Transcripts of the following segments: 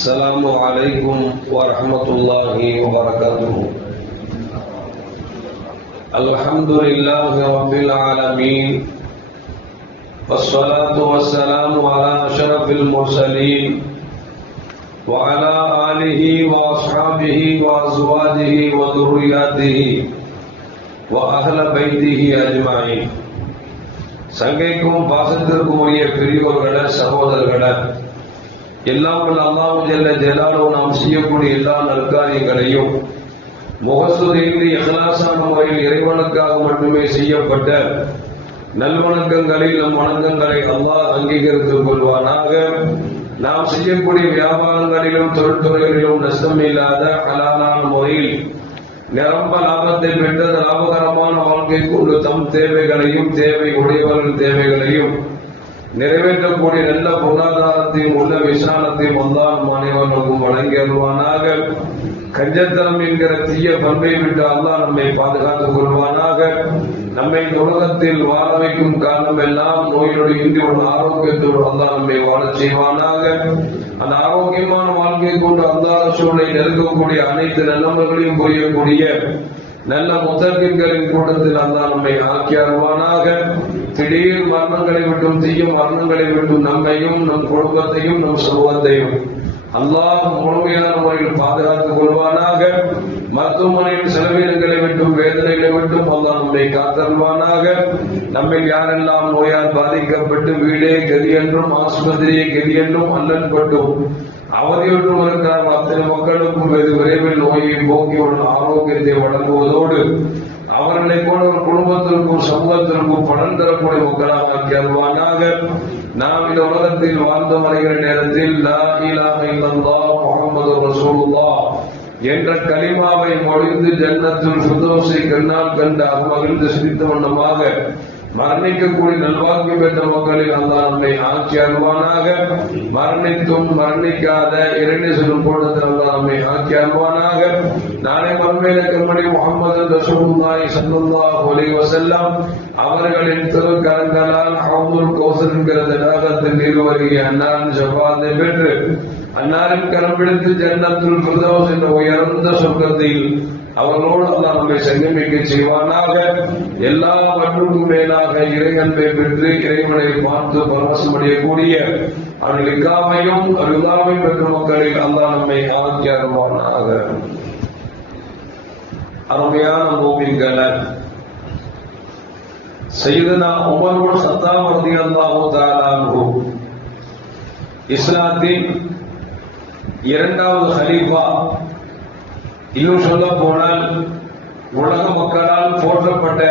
السلام عليكم ورحمة الله وبركاته. الحمد لله رب العالمين، والصلاة والسلام على أشرف المرسلين وعلى آله وأصحابه وأزواجه وذرياته وأهل بيته أجمعين. சங்கைக்கும் பாசத்திற்கும் உரிய பெரியவர்கள சகோதரர்கள, எல்லாம் அல்லாஹ் ஜல்ல ஜலாலுஹு நாம் செய்யக்கூடிய எல்லா நற்காரியங்களையும் முகஸ்துதியின்றி இஹ்லாஸான முறையில் இறைவனுக்காக மட்டுமே செய்யப்பட்ட நல்வணக்கங்களில் நம் வணக்கங்களை அல்லாஹ் அங்கீகரித்துக் கொள்வானாக. நாம் செய்யக்கூடிய வியாபாரங்களிலும் தொழில்துறைகளிலும் நஷ்டம் இல்லாத ஹலாலான முறையில் நிரம்ப லாபத்தை பெற்ற லாபகரமான வாழ்க்கை கொண்டு தம் தேவைகளையும் தேவை உடையவர்களின் தேவைகளையும் நிறைவேற்றக்கூடிய நல்ல பொருளாதாரத்தையும் உள்ள விசாலத்தையும் அல்லாஹ் அனைவருக்கும் வழங்கி அருள்வானாக. கஞ்சத்தனம் என்கிற தீய பண்பை விட்டு அல்லாஹ் நம்மை பாதுகாத்துக் கொள்வானாக. நம்மை உலகத்தில் வாழ வைக்கும் காரணம் எல்லாம் நோயோடு இன்றி உள்ள ஆரோக்கியத்தோடு அல்லாஹ் நம்மை வாழச் செய்வானாக. அந்த ஆரோக்கியமான வாழ்க்கை கொண்டு அல்லாஹ் சூழலை நெருங்கக்கூடிய அனைத்து நல்லவர்களையும் புரியக்கூடிய நல்ல முத்தகின்களின் கூட்டத்தில் அல்லாஹ் நம்மை ஆக்கி அருள்வானாக. திடீர் மரணங்களை விட்டும் தீய மரணங்களை விட்டும் நம்மையும் நம் குடும்பத்தையும் நம் சமூகத்தையும் அல்லாஹ் முழுமையான முறையில் பாதுகாத்துக் கொள்வானாக. மருத்துவமனையின் செலவினங்களை விட்டும் வேதனைகளை விட்டும் அல்லாஹ் நம்மை காத்தருள்வானாக. நம்மில் யாரெல்லாம் நோயால் பாதிக்கப்பட்டு வீடே கதி என்றும் ஆஸ்பத்திரியை கதி என்றும் அல்லன்பட்டும் அவதியொன்றும் இருக்கிற அத்தனை மக்களுக்கும் வெகு விரைவில் நோயை போக்கியுள்ள ஆரோக்கியத்தை வழங்குவதோடு அவர்களை போல ஒரு குடும்பத்திற்கும் சமூகத்திற்கும் பலன் தரக்கூடிய மக்களாக ஆக்கி அருள்வானாக. நாம் இந்த உலகத்தில் வாழ்ந்து வருகிற நேரத்தில் லா இலாஹ இல்லல்லாஹ் முஹம்மதுர் ரசூலுல்லாஹ் என்ற கலிமாவை மொழிந்து ஜன்னத்துல் ஃபிர்தௌஸை கண்ணால் கண்டு மகிழ்ந்து சிரித்த வண்ணமாக மரணிக்கக்கூடிய நல்வாக்கியம் பெற்ற மக்களில் அல்லாஹ் நம்மை ஆட்சி அருள்வானாக. மரணித்தும் மரணிக்காத இறைநேச கூட்டத்தில் அல்லாஹ் நம்மை ஆட்சி அருள்வானாக. நாளை மறுமையில கண்மணி முஹம்மது ரசூலுல்லாஹி ஸல்லல்லாஹு அலைஹி வஸல்லம் அவர்களின் திருக்கரங்களால் ஹவுதுல் கௌசர் என்கிற தடாகத்தில் நீர் வருகிற அன்னாரின் ஷஃபாஅத்தை பெற்று அன்னாரின் கரம் பிடித்து ஜன்னத்துல் ஃபிர்தௌஸ் என்ற உயர்ந்த சொர்க்கத்தில் அவர்களோடு அல்லாஹ் நம்மை சங்கமிக்க செய்வானாக. எல்லாவற்றுக்கும் மேலாக இறையன்பை பெற்று இறைவனை பார்த்து பரவசம் அடையக்கூடிய அவர்கள் இக்காமையும் அருளாமை பெற்ற மக்களில் அல்லாஹ் நம்மை ஆக்கி அருள்வானாக. அருமையான மூமின்கள, சையதுனா உமர் பின் கத்தாப் ரலியல்லாஹு தஆலா அன்ஹு இஸ்லாத்தின் இரண்டாவது ஹலீஃபா, இன்னும் சொல்ல போனால் உலக மக்களால் போற்றப்பட்ட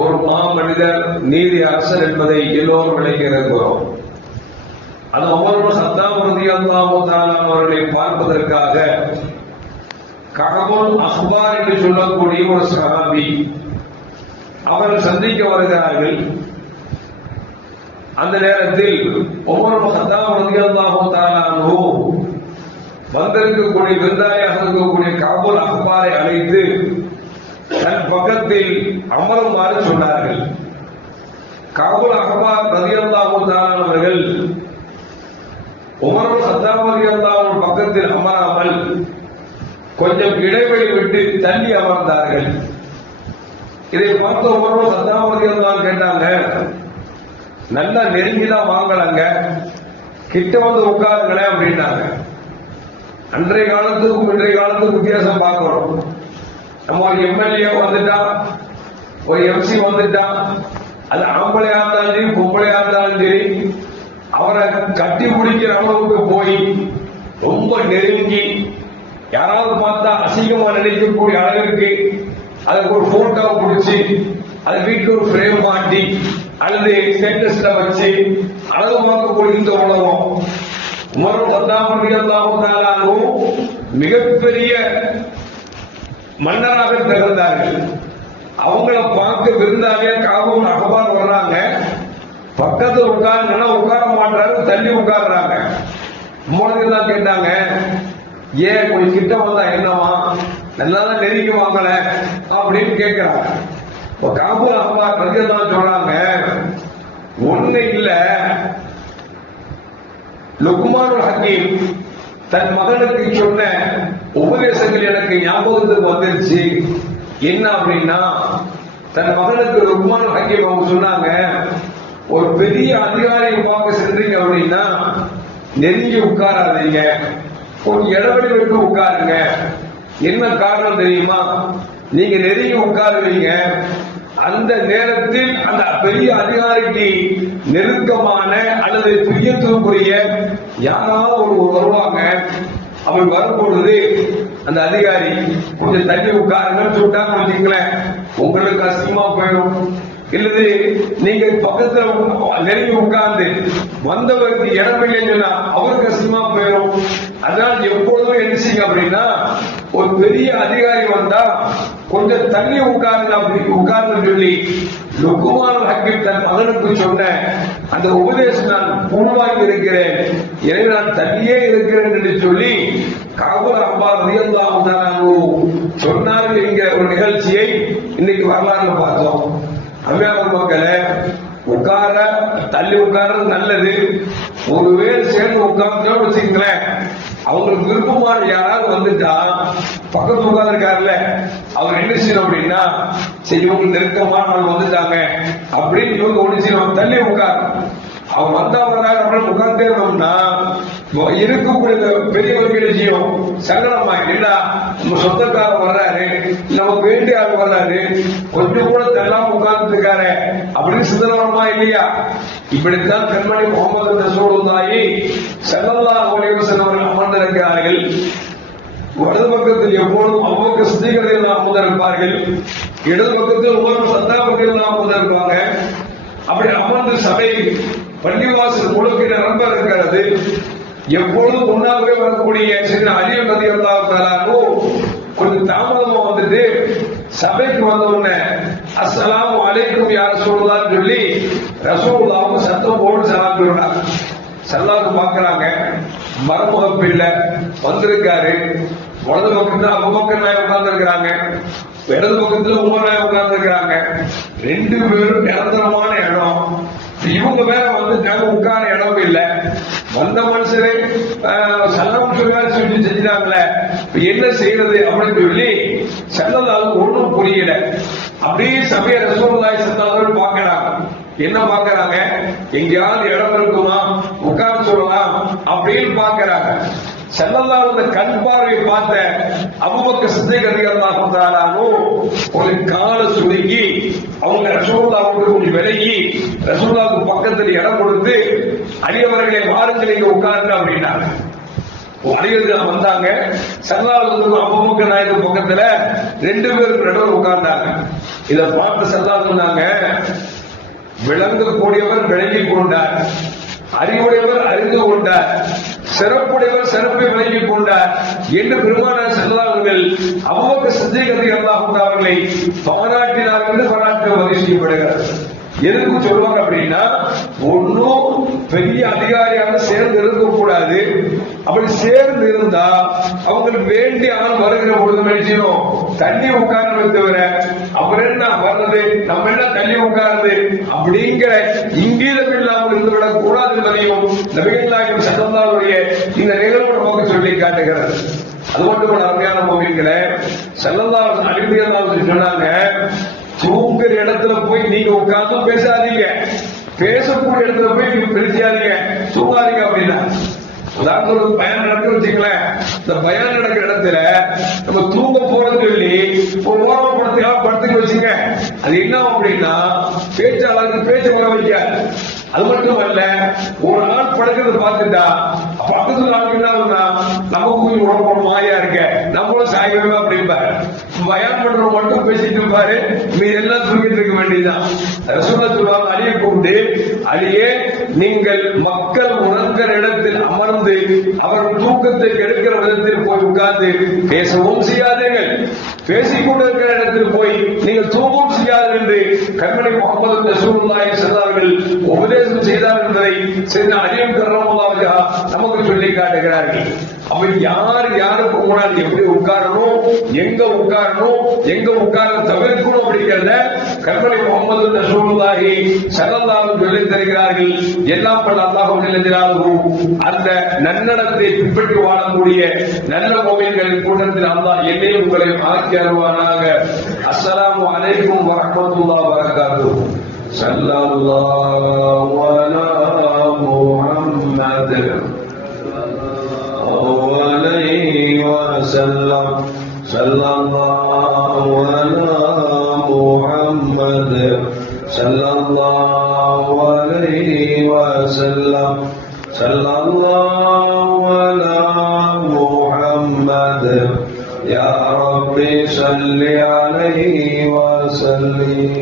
ஒரு மாமனிதர், நீதி அரசர் என்பதை எல்லோரும் விளங்கியிருக்கிறோம். அந்த உமர் பின் கத்தாப் ரலியல்லாஹு தஆலா அவர்களை பார்ப்பதற்காக கஅபுல் அஹ்பார் என்று சொல்லக்கூடிய ஒரு சஹாபி அவர்கள் சந்திக்க வருகிறார்கள். அந்த நேரத்தில் உமர் பின் கத்தாப் ரலியல்லாஹு தஆலா அன்ஹு வந்திருக்கக்கூடிய விருந்தாளியாக இருக்கக்கூடிய கஅபுல் அஹ்பாரை அழைத்து தன் பக்கத்தில் அமருமாறு சொன்னார்கள். கஅபுல் அஹ்பார் ரலியல்லாஹு தஆலா அவர்கள் உமர் பின் கத்தாப் ரலியல்லாஹு அன்ஹு பக்கத்தில் அமராமல் கொஞ்சம் இடைவெளி விட்டு தள்ளி அமர்ந்தார்கள். இதை பார்த்து உமர் பின் கத்தாப் ரலியல்லாஹு அன்ஹு கேட்டாங்க, நல்லா நெருங்கிதான் வாங்கலாங்க, கிட்ட வந்து உட்காருங்களேன் அப்படின்னாங்க. அன்றைய காலத்துக்கும் இன்றைய காலத்துக்கும் வித்தியாசம் பார்க்கிறோம். நம்ம ஒரு எம்எல்ஏ வந்துட்டா, ஒரு எம்சி வந்துட்டா, அது ஆம்பளையா இருந்தாலும் சரி பொம்பளையா இருந்தாலும் சரி, அவரை கட்டி பிடிக்கிற அளவுக்கு போய் ரொம்ப நெருங்கி யாராவது பார்த்தா அசிங்கமா நினைக்கக்கூடிய அளவிற்கு அதுக்கு ஒரு போட்டோ பிடிச்சி அதை வீட்டுக்கு ஒரு ஃப்ரேம் மாட்டி அல்லது ஸ்டேட்டஸ்ல வச்சு அழகு பார்க்கக்கூடிய இந்த உலகம். உமர் கத்தாப் ரலியல்லாஹு தஆலா அன்ஹு மிகப்பெரிய மன்னராக திகழ்ந்தார்கள். அவங்கள பார்க்க விருந்தாளியா கஅபுல் அஹ்பார் வர்றாங்க. பக்கத்துல உட்காருங்கன்னா உட்கார மாட்டாரு, தள்ளி உட்கார்றாங்க. உமருக்கு தான் கேட்டாங்க, ஏன் கொஞ்சம் கிட்ட வந்தா என்னவா, நல்லாதான் நெருங்கி வாங்கல அப்படின்னு கேட்கிறாங்க. கஅபுல் அஹ்பார் ரலியல்லாஹு சொல்றாங்க, ஒண்ணு இல்ல, லுக்மானுல் ஹக்கீம் தன் மகனுக்கு சொன்ன உபதேசங்கள் எனக்கு ஞாபகத்துக்கு வந்துருச்சு. என்ன அப்படின்னா, தன் மகனுக்கு லுக்மான் ஹக்கீம் அவங்க சொன்னாங்க, ஒரு பெரிய அதிகாரியை பார்க்க சென்றீங்க அப்படின்னா நெருங்கி உட்காராதீங்க, ஒரு இடைவெளி விட்டு உட்காருங்க. என்ன காரணம் தெரியுமா? நீங்க நெருங்கி உட்காருவீங்க, அந்த நேரத்தில் அந்த பெரிய அதிகாரிக்கு நெருக்கமான அல்லது பிரியத்துக்குரிய யாராவது ஒரு வருவாங்க. அவன் வரும்பொழுது அந்த அதிகாரி கொஞ்சம் தள்ளி உட்காருங்கன்னு சொல்லிட்டாங்க வச்சுங்களேன், உங்களுக்கு அசிங்கமா போயிடும். இல்லது நீங்க பக்கத்துல நெருங்கி உட்கார்ந்து வந்தவருக்கு இடமில்லைன்னு சொன்னா அவருக்கு அசிங்கமா போயிடும். அதனால எப்பொழுதும் என்ன செய்யுங்க அப்படின்னா, ஒரு பெரிய அதிகாரி வந்தா கொஞ்சம் தள்ளி உட்கார்ந்து அப்படி உட்கார்ந்து சொல்லி லுக்மான் ஹக்கீம் தன் மகனுக்கு சொன்ன அந்த உபதேசம் நான் பூர்வாங்கி இருக்கிறேன், எனவே நான் தள்ளியே இருக்கிறேன் என்று சொல்லி காபூல் அப்பா ரலியல்லாஹு தஆலா சொன்னார்கள். என்கிற ஒரு நிகழ்ச்சியை இன்னைக்கு வரலாறு பார்த்தோம். அமெரிக்க மக்களே, உட்கார தள்ளி உட்கார்றது நல்லது. ஒருவேளை சேர்ந்து உட்கார்ந்தோம் வச்சுங்களேன், அவங்களுக்கு விருப்பமான யாராவது வந்துட்டா பக்கத்து உட்கார்ந்துருக்காருல்ல, அவர் என்ன செய்யணும் அப்படின்னா, சரி இவங்களுக்கு நெருக்கமான வந்துட்டாங்க அப்படின்னு இவங்க ஒண்ணு செய்யணும், தள்ளி உட்காரு. அவங்க வந்தவங்க உட்கார்ந்தே இருந்தோம்னா இருக்கக்கூடிய பெரியவர்கள் விஷயம் சங்கடமா இல்லா, நம்ம சொந்தக்காரர் வர்றாரு, நமக்கு வேண்டிய ஆள் வர்றாரு, கொஞ்சம் கூட தெல்லாம் உட்கார்ந்து இருக்காரு அப்படின்னு சிந்தனமா இல்லையா? இப்படித்தான் பெண்மணி முகமது ரசூலுல்லாஹி ஸல்லல்லாஹு அலைஹி வஸல்லம் அவர்கள் அமர்ந்திருக்கிறார்கள். வலது பக்கத்தில் எப்போதும் அபூபக்கர் சித்தீக் ரலியல்லாஹு அன்ஹு அமர்ந்திருப்பார்கள், இடது பக்கத்தில் உமர் ஸத்தாப் ரலியல்லாஹு அன்ஹு அமர்ந்திருப்பாங்க. அப்படி அமர்ந்து சபை பள்ளிவாசல் முழுக்க நிரம்ப இருக்கிறது. எப்பொழுதும் முன்னாகவே வரக்கூடிய சின்ன அலி ரலியல்லாஹு தஆலா கொஞ்சம் தாமதமா வந்துட்டு சபைக்கு வந்த உடனே அஸ்ஸலாமு அலைக்கும் யா ரசூலுல்லாஹ் சொல்லி ரசூலுல்லாஹ் சத்தம் போட்டு சலாம் சொல்றாங்க. சல்லாத்து பாக்குறாங்க, மரமுக பிள்ளை வந்திருக்காரு. வலது பக்கத்துல அபூபக்கர் நாயகம் உட்கார்ந்து இருக்கிறாங்க, இடது பக்கத்துல உமர் நாயகம் உட்கார்ந்து இருக்கிறாங்க. ரெண்டு பேரும் நிரந்தரமான இடம். இவங்க வேற வந்து உட்கார இடம் இல்லை. வந்த மனுஷரே சல்லாம் சொல்லி செஞ்சாங்களே, என்ன செய்யறது அப்படின்னு சொல்லி சல்லல்லாஹு ஒன்றும் புரியல. அப்படியே சபையை ரசூலுல்லாஹி ஸல்லல்லாஹு அலைஹி வஸல்லம் பார்க்கறாங்க. என்ன பார்க்கறாங்க? எங்கேயாவது இடம் இருக்குமா உட்கார சொல்லலாம் அப்படின்னு பார்க்கறாங்க. ஸல்லல்லாஹு அலைஹி வஸல்லம் கண் பார்வை பார்த்த அபூபக்கர் சித்தீக் ரலியல்லாஹு தஆலா ஒரு கால சுருங்கி அவங்க ரசூலுல்லாஹ்வுக்கு கொஞ்சம் விலகி ரசூலுல்லாஹ்வுக்கு பக்கத்தில் இடம் கொடுத்து அலி அவர்களை வாருங்கள் இங்க உட்கார்ந்து அப்படின்னாங்க. அலிகள் வந்தாங்க. ஸல்லல்லாஹு அலைஹி வஸல்லம் அபூபக்கர் நாயகம் பக்கத்துல ரெண்டு பேருக்கு நடுவில் உட்கார்ந்தாங்க. இதை பார்த்து ஸல்லல்லாஹு சொன்னாங்க, விளங்கக்கூடியவர் விளங்கிக் கொண்டார், அறிவுடையவர் அறிந்து கொண்டார், சிறப்புடையவர் சிறப்பை விளங்கிக் கொண்டார் என்று பெருமானார் ஸல்லல்லாஹு அலைஹி வஸல்லம் அபூபக்கர் சித்தீக் ரலியல்லாஹு அன்ஹு அவர்களை பாராட்டினார் என்று வரலாற்று பதிவு செய்யப்படுகிறது. எதுக்கு சொல்லுவாங்க அப்படின்னா, ஒன்னும் பெரிய அதிகாரியாக சேர்ந்து இருக்கக்கூடாது. அப்படி சேர்ந்து இருந்தா அவங்களுக்கு வேண்டிய ஆள் வருகிற பொழுது நினைச்சிடும் தண்ணி உட்கார்ந்து தவிர அப்புறம் என்ன வர்றது, நம்ம என்ன தண்ணி உட்கார்ந்து அப்படிங்கிற இங்கீதம் இல்லாமல் இருந்துவிடக் கூடாது என்பதையும் நபிகள் நாயகம் ஸல்லல்லாஹு அலைஹி வஸல்லம் இந்த நிகழ்வு நமக்கு சொல்லி காட்டுகிறது. அது மட்டும் அருமையான மொழிகளை ஸல்லல்லாஹு அலைஹி வஸல்லம் சொன்னாங்க, தூங்குற இடத்துல போய் நீங்க உட்கார்ந்து பேசாதீங்க, பேசக்கூடிய இடத்துல போய் நீங்க பேசாதீங்க, தூங்காதீங்க அப்படின்னா. உதாரணத்துக்கு பயன் நடக்க வச்சுங்களேன், இந்த பயன் நடக்கிற இடத்துல நம்ம தூங்க போறோம்னு சொல்லி ஒரு ஓரம் படுத்துக்க வச்சுங்க, அது என்ன அப்படின்னா பேச்சாளருக்கு பேச்ச வர வைக்காது. அது மட்டுமல்ல, ஒரு நாள் படுக்கிறது பார்த்துட்டா பக்கத்துல ஆள் இல்லாம நமக்கு கொஞ்சம் உடம்பு மாயா இருக்க நம்மளும் சாயவே அப்படிம்பாரு. பயான் பண்ற மட்டும் பேசிட்டு இருப்பாரு, மீது எல்லாம் தூங்கிட்டு இருக்க வேண்டியதுதான். ரசூலுல்லாஹ் சொல்லுவாங்க, அலியை கூப்பிட்டு, அலியே நீங்கள் மக்கள் உணர்கிற இடத்தில் அமர்ந்து அவர்கள் தூக்கத்தை கெடுக்கிற விதத்தில் போய் உட்கார்ந்து பேசவும் செய்யாதீர்கள், பேசிக்கொண்டு இருக்கிற இடத்தில் போய் நீங்கள் தூங்கவும் செய்யாது என்று கண்மணி முகமது ரசூலுல்லாஹி ஸல்லல்லாஹு அலைஹி வஸல்லம் உபதேசம் செய்தார் என்பதை செய்த அலியும் கர்ரமல்லாஹு வஜஹஹு நமக்கு சொல்லி காட்டுகிறார்கள். அப்ப யாருக்கு முன்னாடி எப்படி உட்காரணும், எங்க உட்கார தவிர்க்கணும் அப்படிங்கிறத கண்மணி முகமது ரசூலுல்லாஹி ஸல்லல்லாஹு அலைஹி சொல்லி தருகிறார்கள். எல்லாம் பண்ண அல்லாஹ் நிலைத்திராகும். அந்த நன்னடத்தை பின்பற்றி வாழக்கூடிய நல்ல முஃமின்களின் கூட்டத்தில் அல்லாஹ் என்னையும் உங்களையும் ஆக்கி அருள்வானாக. அஸ்ஸலாமு அலைக்கும் வரஹ்மத்துல்லாஹி வபரகாத்துஹு. ஸல்லல்லாஹு அலா முஹம்மத் وسلم صلى الله على محمد صلى الله عليه وسلم صلى الله على محمد يا رب صل عليه وسلم.